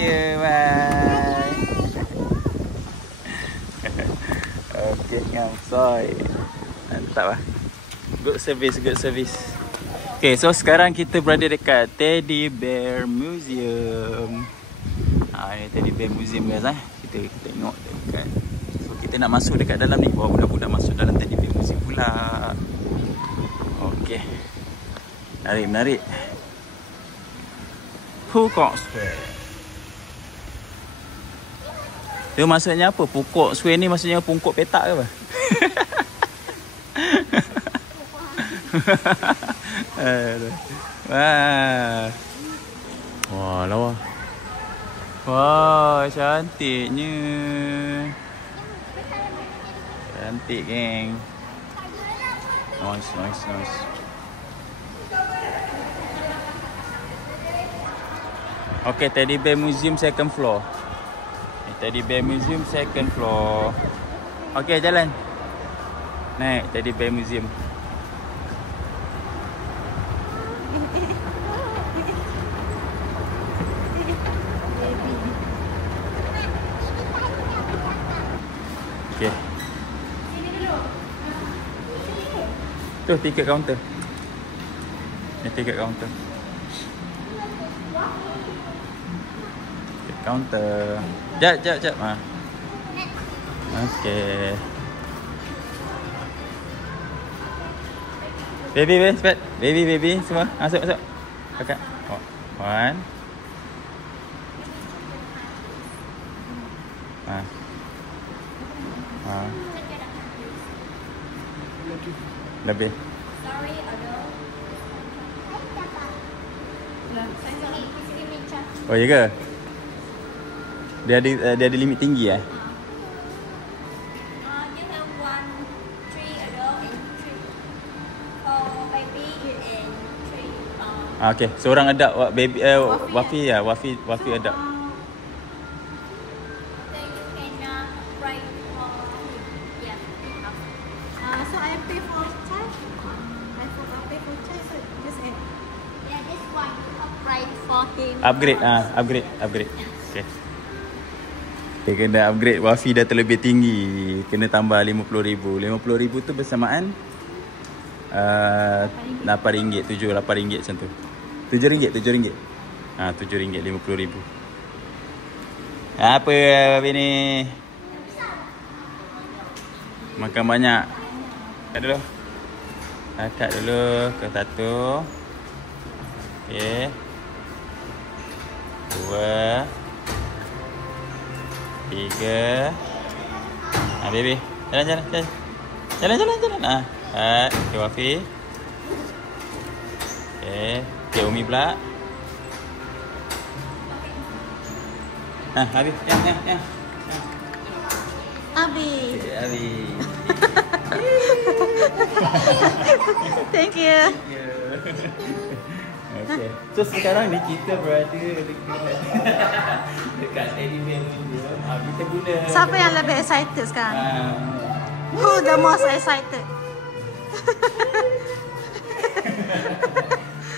you. Bye. Okay, ngam soy. Mantap lah. Good service, good service. Okay, so sekarang kita berada dekat Teddy Bear Museum. Ini Teddy Bear Museum guys Kita tengok dekat. So kita nak masuk dekat dalam ni. Bawa budak-budak masuk dalam Teddy Bear Museum pula. Okay. Menarik. Pukok Square. Itu maksudnya apa? Pukok Square ni maksudnya pungkuk petak ke apa? Wah, lawa. Wah, cantiknya. Cantik, geng. Nice. Okay, Teddy Bear Museum second floor. Teddy Bear Museum second floor. Okay, jalan. Naik Teddy Bear Museum. Okay. Tu tiket kaunter. Ni tiket kaunter. Counter. Jap. Okay. Baby, cepat. Baby, semua. Masuk. Kakak. One. Lebih. Sorry, Oh, ya ke? Dia ada limit tinggi Dia have 3 adult and 3 for baby and 3 Okay, seorang adult baby Wafi adult. then you can write for him. Yeah. So I pay for charge. I pay for charge. So just add. Yeah, this one write for him. Upgrade. Okay. Dia kena upgrade. Wafi dah terlebih tinggi. Kena tambah RM50,000. RM50,000 tu bersamaan RM8, RM7, macam tu. RM7. RM7, RM50,000. Apa Wafi ni? Makan banyak. Akak dulu. Ke satu. Okay. 2, 3. Baby. Jalan. Okay, Wafi. Okay, Umi pula. Habis. Ya. Abi. Okay, habis. Thank you. Okay. So sekarang ni kita berada dekat Teddy Bear Museum. Kita guna. Siapa yang lebih excited sekarang? Who the most excited?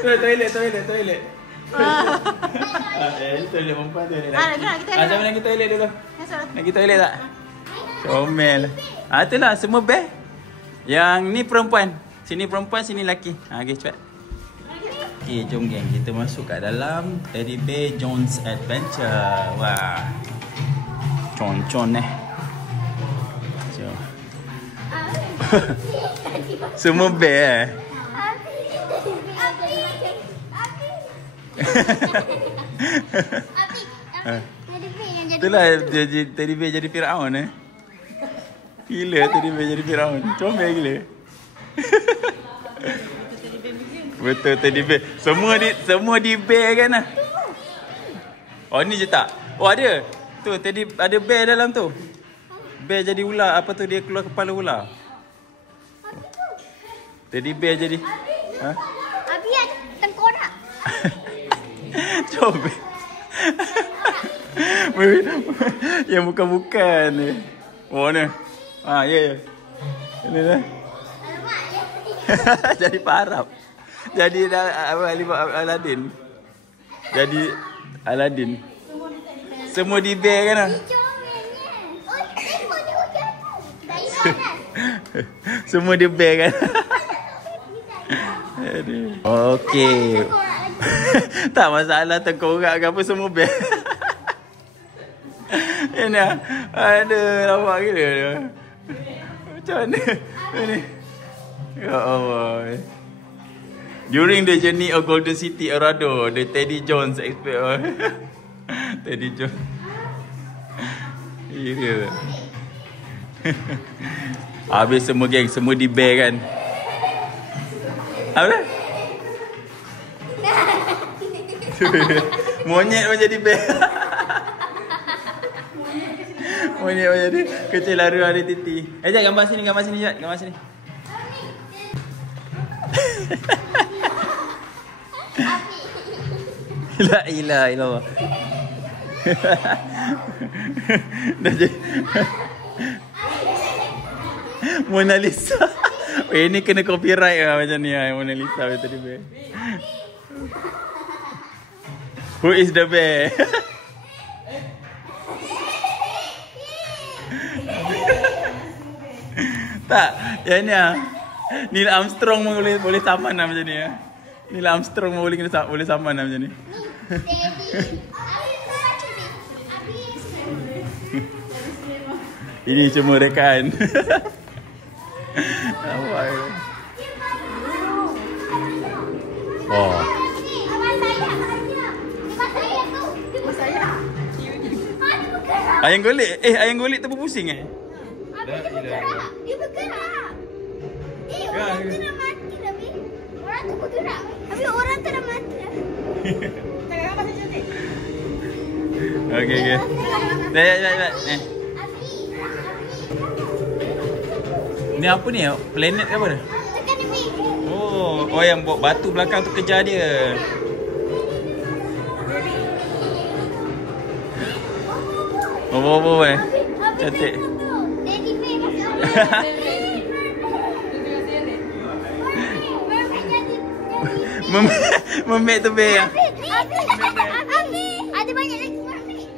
Toilet. Toilet perempuan tu. Jom pergi toilet dulu. Nak pergi toilet tak? Comel. Itulah semua best. Yang ni perempuan. Sini perempuan, sini lelaki. Okay, cepat. Okay, jom geng. Kita masuk kat dalam Teddy Bear John's Adventure. Wah. Con Jom. Semua bear Itulah Teddy Bear jadi Firaun Gila Teddy Bear jadi Firaun. Comel gila. Betul Teddy Bear. Semua di bear kan lah. Oh ni je tak? Oh ada. Tu Teddy ada bear dalam tu. Bear jadi ular. Apa tu dia keluar kepala ular. Teddy Bear jadi. Abi ada tengkorak. Comel. Yang bukan-bukan ni. Oh ni. Ya. Ini dah. Jadi Pak Jadi Aladin. Jadi Aladin. Semua di bear kan? Oh, tengok dia jatuh. Dari mana? Semua di bear kan? Aduh. Okey. Tak masalah tengkorak ke apa semua bear. Ini ada lawak gila dia. Macam mana? Ini. Ya Allah. During the journey of Golden City Arado, the Teddy Jones expert. Teddy Jones. Iya. Habis semua geng, semua di bear kan. Apa? Monyet pun jadi bear. Monyet pun jadi kecil laru ada titi. Jap gambar sini, jap. Gambar sini. La ilaha illallah. Dah jadi Mona Lisa. Ini kena copyright lah macam ni lah. Mona Lisa tadi bear. Who is the bear? Tak, yang ni lah. Neil Armstrong pun boleh saman lah macam ni lah. Neil Armstrong pun boleh saman lah macam ni. Ini cuma rekaan. Oh. Ayam golek. Ayam golek tu berpusing Dia bergerak. Orang tu dah mati dah, Bi. Orang tu bergerak. Habis orang tu dah mati dah. Tengok gambar saya cantik. Okey. Jap. Ni apa ni? Planet ke apa dah? Tekan ni, Bi. Oh yang buat batu belakang tu kejar dia. Oh, cantik. Daddy Bear kasi orang. Memek tu bear. Ada banyak lagi memek.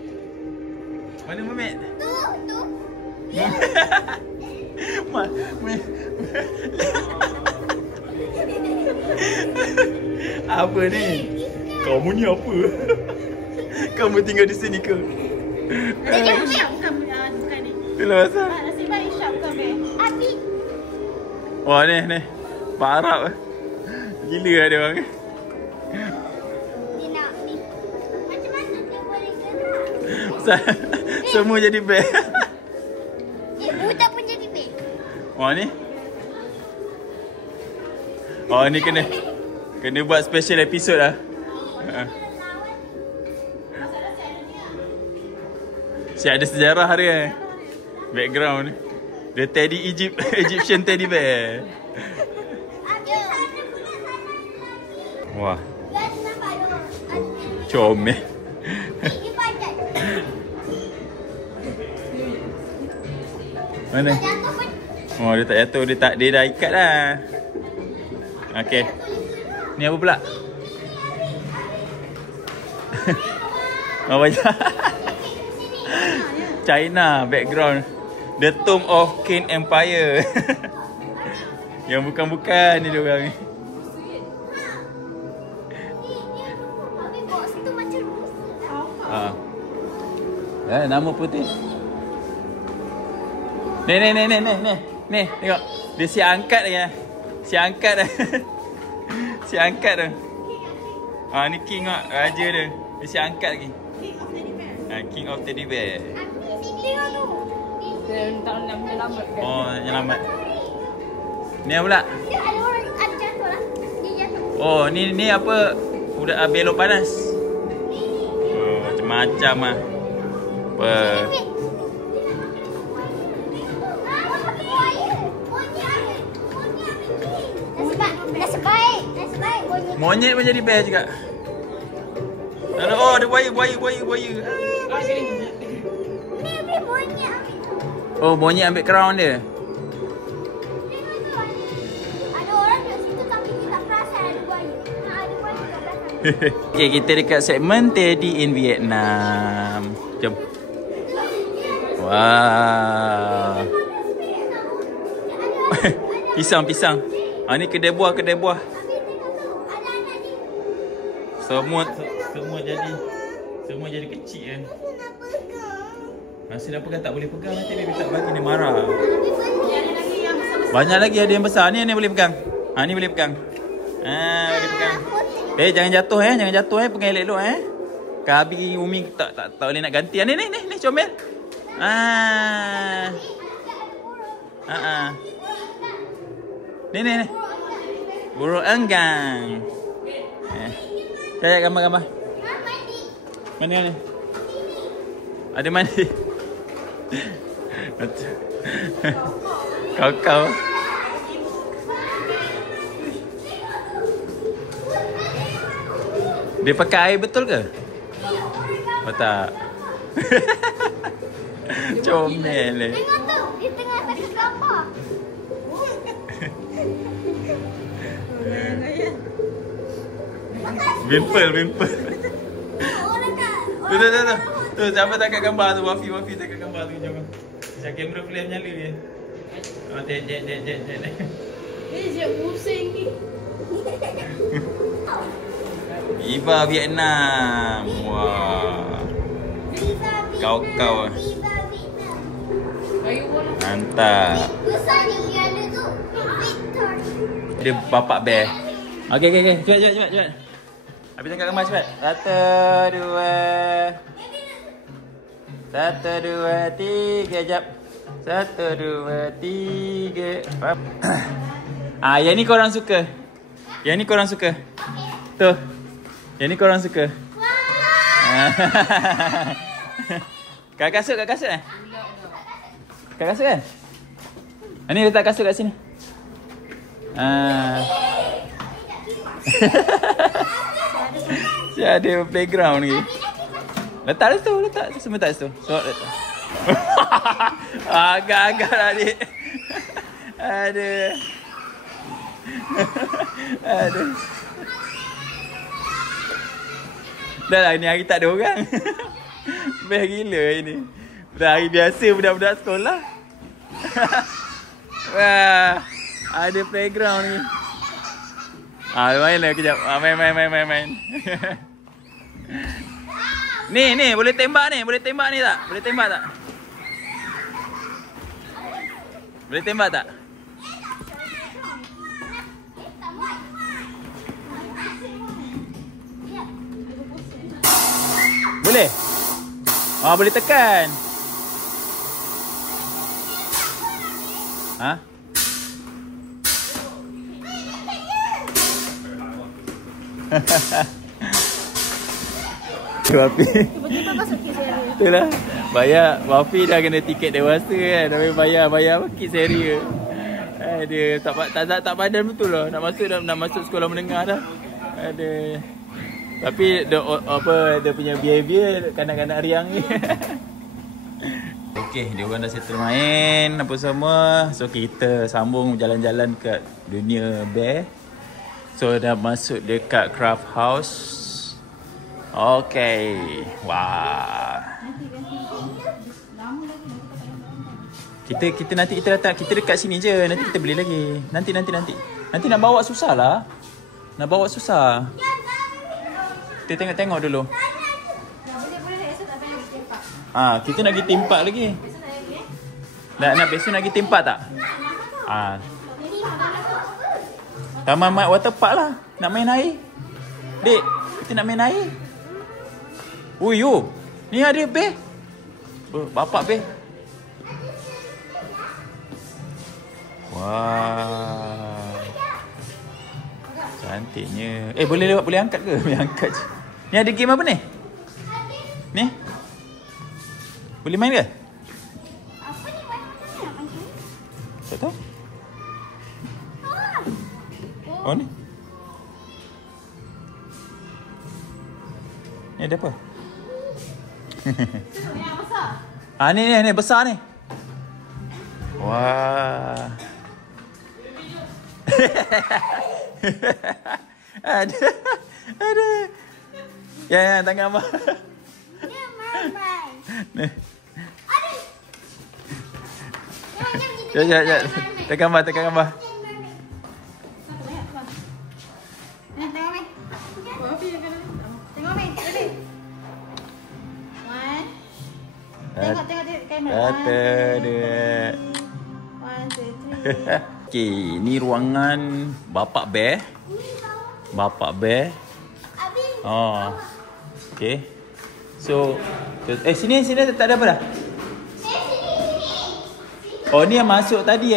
Mana memek? Tu. Apa ni? Kamu ni apa? Kamu tinggal di sini ke? Bukan ni. Itulah pasal. Nasib baik Syah bukan bear. Abi. Wah ni. Pak Arab. Gila lah dia orang. Dia nak ni. Macam mana dia boleh gerak? Semua jadi bear. Budak pun jadi bear. Wah ni. Oh ni kena buat special episode lah. Siap ada sejarah dia. Background ni. The Egyptian teddy bear. Wah. Comel. Mana? Oh dia tak jatuh, dia dah ikat dah. Okey. Ni apa pula? Oh banyak. China background. The Tomb of Qin Empire. Yang bukan-bukan ni dia orang ni. Nama putih. Ni, tengok. Dia siap angkat lagi. Siap angkat dah. Siap angkat dah. Ni king lah, raja dia. Dia siap angkat lagi. King of Teddy Bear. Dia tak nak menyelamat kan. Oh, menyelamat. Ni apa pula? Dia ada orang ada jatuh lah. Dia jatuh. Oh, ni apa? Udah belok panas. Oh, macam-macam lah. Apa? Nasib baik Monyet pun jadi bear juga. Oh, ada buaya. Ni monyet. Oh, monyet ambil crown dia. Ada orang kat situ tapi dia tak perasan ada buaya. Ada buaya kat belakang. Okay, kita dekat segmen Teddy in Vietnam. Jom. Wah. Pisang. Ni kedai buah. Semua jadi kecil kan. Masih dah pegang tak boleh pegang, nanti dia tak bagi, dia marah. Banyak lagi ada yang besar. Ni boleh pegang. Ni boleh pegang. Boleh pegang. Jangan jatuh pegang elok-elok Kabi Umi tak boleh nak ganti. Ni comel. Ni. Burung enggang. Saya gambar. Mana ni? Ada mandi. Kau. Dia pakai air betul ke? Oh tak. Comel ni. Tengok tu, di tengah tak gambar. Wimple. Orang kat. Tu siapa tak kat gambar tu? Wafi tak kat gambar tu. Jom. Macam kamera flare menyala dia. Jet. Je pusing ni. Viva Vietnam. Wah. Kau. Viva Vietnam. Mantap. Besar ni yang ada tu. Victor. Dia bapak bear. Okey. Cepat. Habis tengok gambar cepat. 1, 2, 3, jap. 1, 2, 3. Yang ni korang suka. Tu. Yang ni korang suka. Kat kasut kan? Kat kasut kan? Ni letak kasut kat sini. Dia ada playground ni. Letak semua tak situ. So letak. Agak-agak adik. Aduh. Dah lah, ni hari tak ada orang. Best gila ini. Hari biasa budak-budak sekolah. Wah, ada playground ni. Main lah kejap. Main. Ni boleh tembak ni tak? Boleh tembak tak? Boleh? Boleh tekan. Wafi. Tiba-tiba kau sakit saya. Itulah. Bayar Wafi dah kena tiket dewasa kan. Tapi bayar kit seri. Ada tak padan betul lah. Nak masuk sekolah menengah dah. Ada. Tapi dia punya behavior kanak-kanak riang ni. Okey, dia orang dah settle main apa semua. So kita sambung jalan-jalan kat dunia bear. So dah masuk dekat craft house. Okay. Wah. Kita nanti kita datang, kita dekat sini je. Nanti kita beli lagi. Nanti nak bawa susah lah. Nak bawa susah. Kita tengok dulu. Kita nak pergi theme park lagi. Nak besok nak pergi theme park tak? Taman water park lah. Nak main air. Dek, kita nak main air. Yo, ni ada bear. Bapak bear. Wah. Cantiknya. Boleh angkat ke? Boleh angkat je. Ni ada game apa ni? Ni? Boleh main ke? Apa ni? Tak tahu. Oh ni. Ni ada apa? Yang besar. Ni besar ni. Wah. Aduh. Ya, tangan Abah. Dia marah. Ni. Aduh. Ya. Tekan Abah, tekan Abah. Tengok Mei. Tengok Mei. Ready? One. Tengok kamera. Satu, dua. 1, 2, 3. Okey, ni ruangan Bapak Bear. Bapak Bear. Abi. Oh. Okey. So, sini tak ada apa dah? Oh, ni yang masuk tadi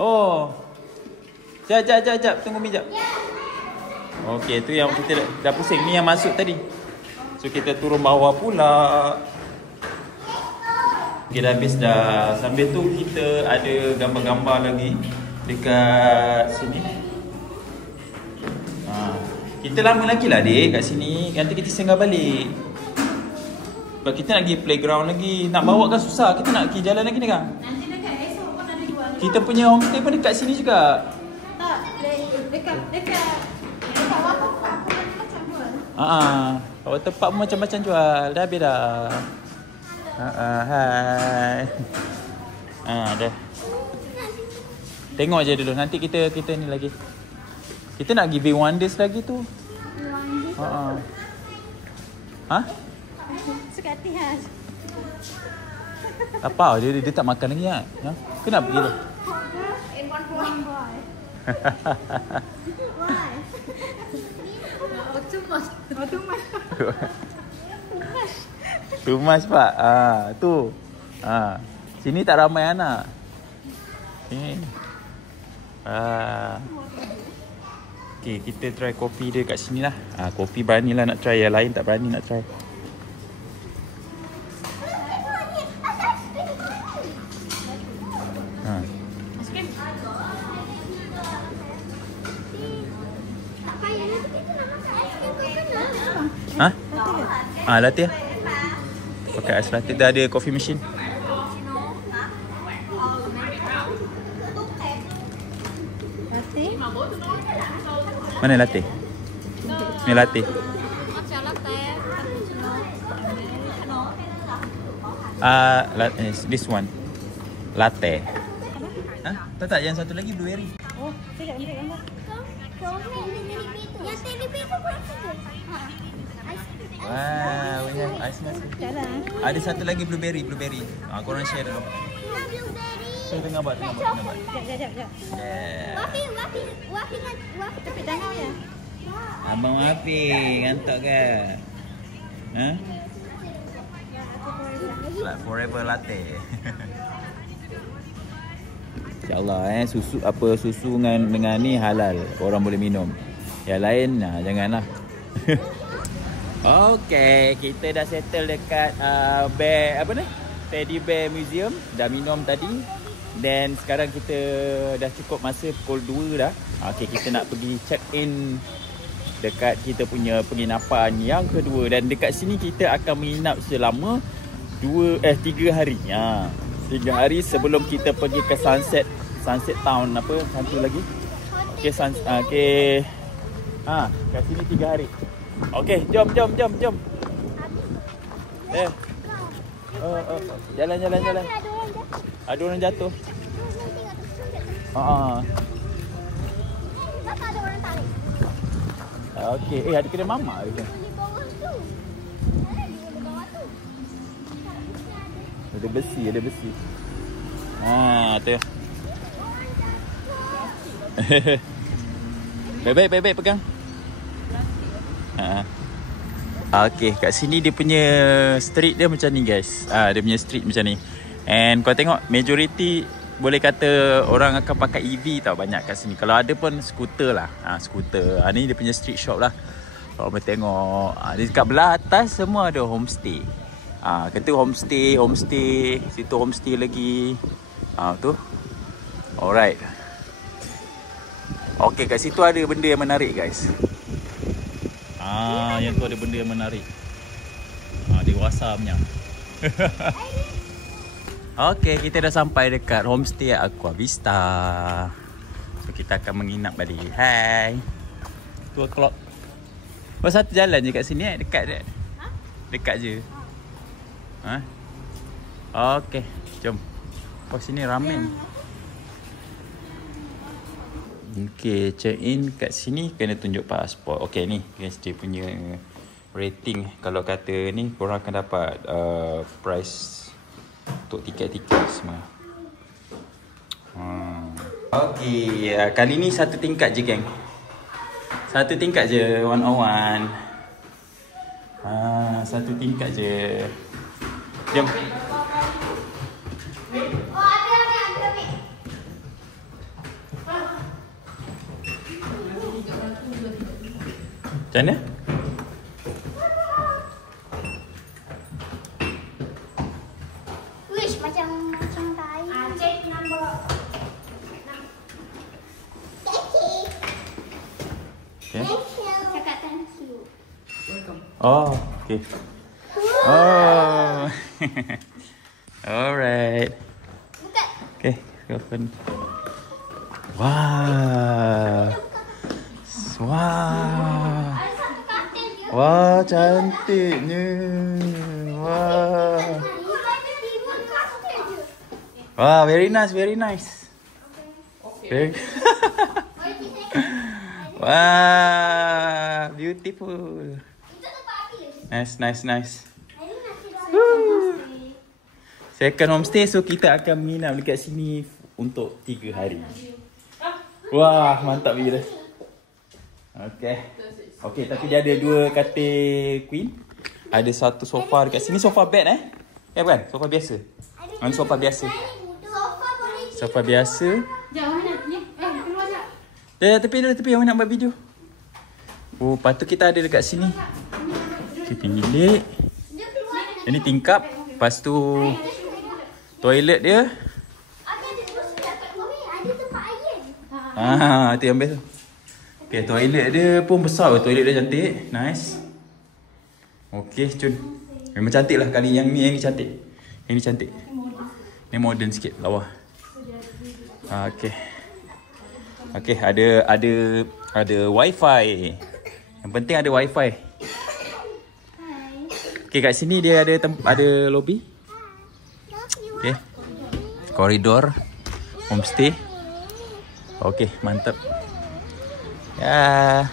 Oh. Jap. Tunggu mi jap. Okey, tu yang kita dah pusing. Ni yang masuk tadi. So, kita turun bawah pula. Okey, dah habis dah. Sambil tu kita ada gambar-gambar lagi dekat sini. Kita lama lagi lah kat sini. Nanti kita singgah balik. Sebab kita nak pergi playground lagi. Nak bawa kan susah. Kita nak pergi jalan lagi ni kan. Nanti dekat esok pun ada jual. Kita punya homestay pun dekat sini juga. Tak, dekat waterpark pun macam jual. Waterpark pun macam-macam jual. Dah habis dah. Hai. Dah. Tengok je dulu. Nanti kita ni lagi. Kita nak give wonders lagi tu. Suka hati khas. Apa? Dia tak makan lagi kan? Kenapa pergi tu? Too much pak. Tu. Sini tak ramai anak. Ni. Okay, kita try kopi dia kat sini lah. Kopi berani lah nak try. Yang lain tak berani nak try. Latte. Pakai ais latte. Dah ada coffee machine. Latte. Mana latte? Ni latte. This one. Latte. Tak, yang satu lagi blueberry. Oh, sekejap ambil gambar. Yang terapi tu berapa je? Wah, banyak ais masuk. Ada satu lagi blueberry. Korang share dulu. So, tengah buat. Sekejap. Wafi. Tapi tengok ya. Abang Wafi, ngantuk ke? Forever latte. InsyaAllah susu dengan ni halal. Orang boleh minum. Yang lain janganlah. Okay, kita dah settle dekat bear Teddy Bear Museum. Dah minum tadi. Dan sekarang kita dah cukup masa pukul 2 dah. Okay, kita nak pergi check in dekat kita punya penginapan yang kedua. Dan dekat sini kita akan menginap selama 3 hari. 3 hari sebelum kita pergi ke Sunset Town satu lagi. Okay, kat sini 3 hari. Okay, jom. Jalan. Ada orang jatuh. Kenapa ada orang tarik? Okay, ada kedai mamak ke? Di bawah tu. Di bawah tu. Ada besi. Tu. Baik, pegang. Okay, kat sini dia punya street dia macam ni guys. Dia punya street macam ni. And kau tengok majority boleh kata orang akan pakai EV tau banyak kat sini. Kalau ada pun skuter lah. Skuter. Ni dia punya street shop lah. Kalau boleh tengok. Di dekat belah atas semua ada homestay. Kata homestay. Situ homestay lagi. Tu. Alright. Okay, kat situ ada benda yang menarik guys. Yang tu ada benda yang menarik. Dewasa punya. Okay, kita dah sampai dekat homestay Aqua Vista. So, kita akan menginap balik. Hai. 2 o'clock. Oh, satu jalan je kat sini dekat je. Ha? Dekat je. Ha? Okey, jom. Oh, sini ramen. Okey, check in kat sini kena tunjuk pasport. Okey, ni guys, dia punya rating. Kalau kata ni korang akan dapat price untuk tiket-tiket semua. Okey, kali ni satu tingkat je geng. Satu tingkat je, 101. Satu tingkat je. Jom. Oh, ambil. Macam mana? Wish macam tai. Check number. Okay. Thank you. Cakap thank you. Oh, okay. Oh. Alright. Buka. Okay, open. Wow. Wow. Ada satu katil je. Wah, cantiknya. Wah. Ada timun katil je. Wow, very nice, very nice. Very. Wow, beautiful. Itu tempat api je. Nice, nice, nice. Hari nasi dorang. Second homestay, so kita akan menginap dekat sini untuk 3 hari. Wah, mantap bila. Okay. Okay, tapi dia ada 2 katil queen. Ada satu sofa dekat sini. Sofa bed Ya bukan? Sofa biasa. Ini sofa biasa. Sofa boleh. Sofa biasa. Jap, mana? Ni. Keluar jap. Dia tepi yang nak buat video. Oh, lepas tu kita ada dekat sini. Kita bilik. Dia keluar. Ini tingkap. Lepas tu toilet dia. Ada terus dekat bumi. Ada tempat air. Tu yang best tu. Okay, toilet dia pun besar. Toilet dia cantik. Nice. Okay, cun. Memang cantik lah kali yang ni cantik. Yang ni cantik. Ni modern sikit lawa. Okay. Okay, ada wifi. Yang penting ada wifi. Okay, kat sini dia ada lobby. Okay. Koridor homestay. Okay, mantap. Ya.